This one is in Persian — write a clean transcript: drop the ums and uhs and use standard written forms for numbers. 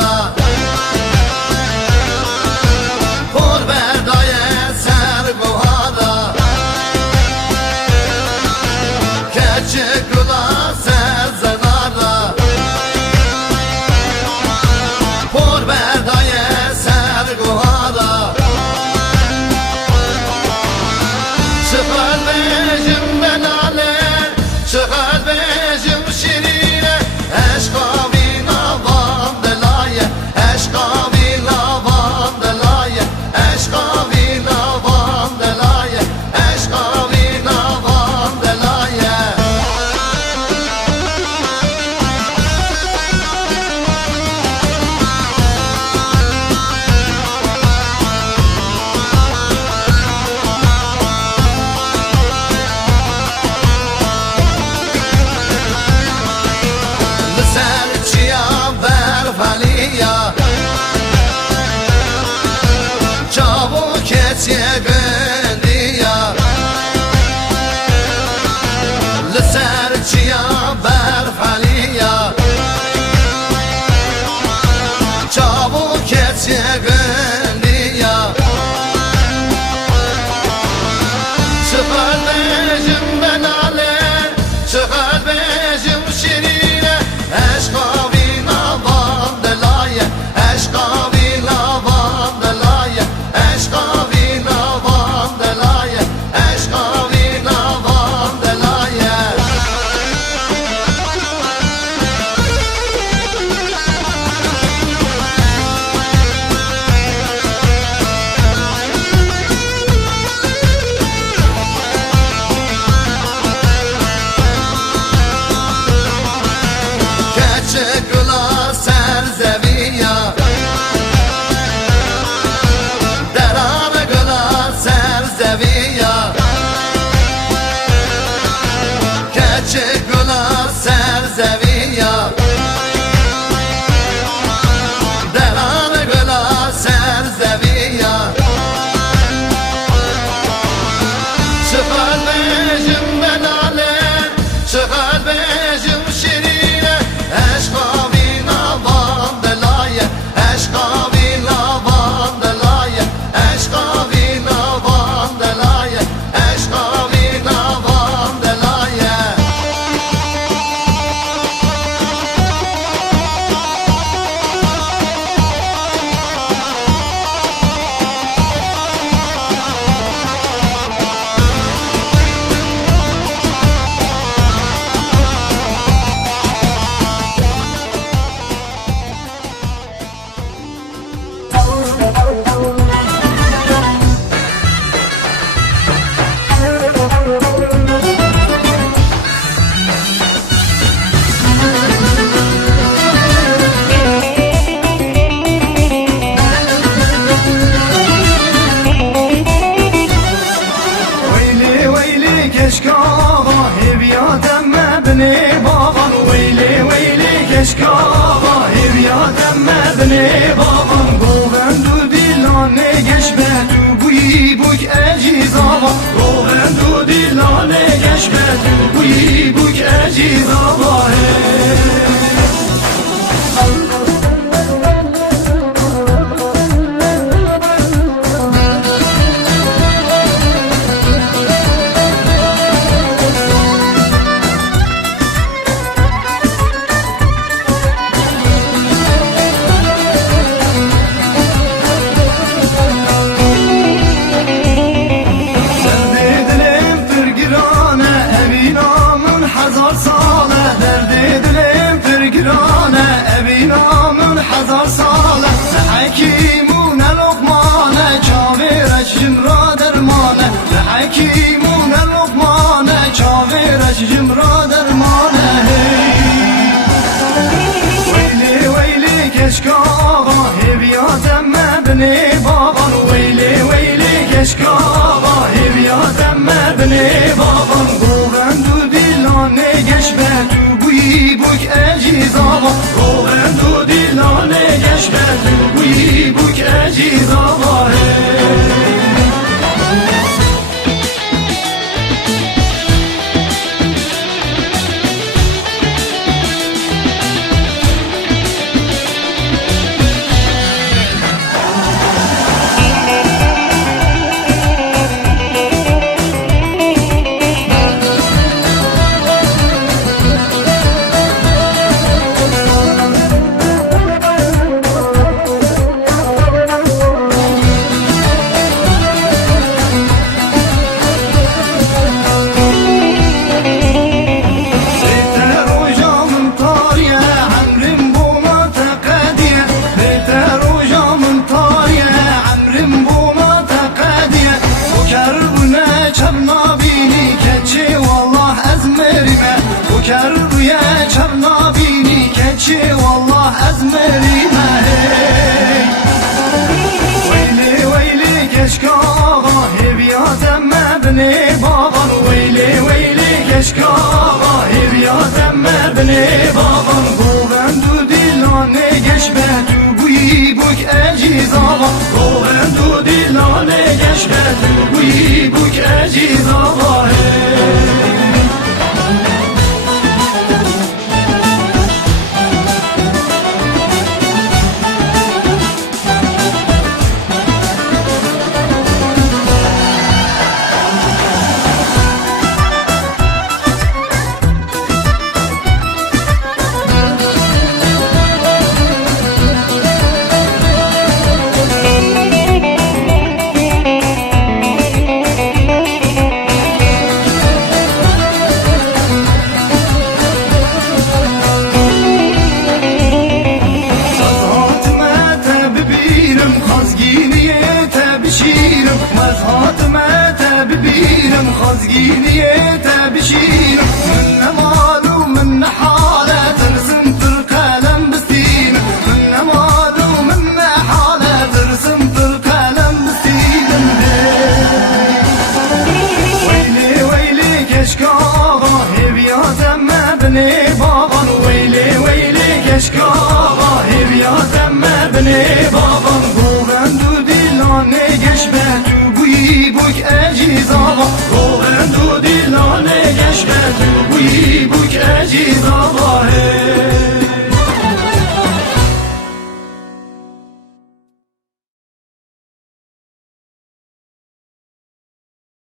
گوهادا پر بردای سر گوهادا کچه گلا سر زنادا پر بردای سر گوهادا چقدر بجم بلاله چقدر بجم شیرینه عشقا بی نوام دلایه عشقا بی نوام دلایه عشقا بی نوام دلایه عشقا بی نوام دلایه گندیا لسر چیا برفالیا چابو کسی گندیا چقدر بجم بلاله چقدر بجم شیرینه عشقا بی نوام دلایه عشقا بی نوام دلایه عشقا بني بابا ويلي ويلي كشكاغا هبياتم بني بابا قوبندو دلاني كشبتو بوي بوك اجيزابا قوبندو دلاني كشبتو بوي بوك اجيزابا خزگینیه تبشیر من نمالو من حالة ترسم القلم بستين من نمالو من حالة ترسم القلم بستين ويلي ويلي كشكاغا هبياتم بني بابا ويلي ويلي كشكاغا هبياتم بني بابا قوبندو دلاني كشبتو بوي بوك اجيزابا قوبندو دلاني كشبتو بوي بوك اجيزابا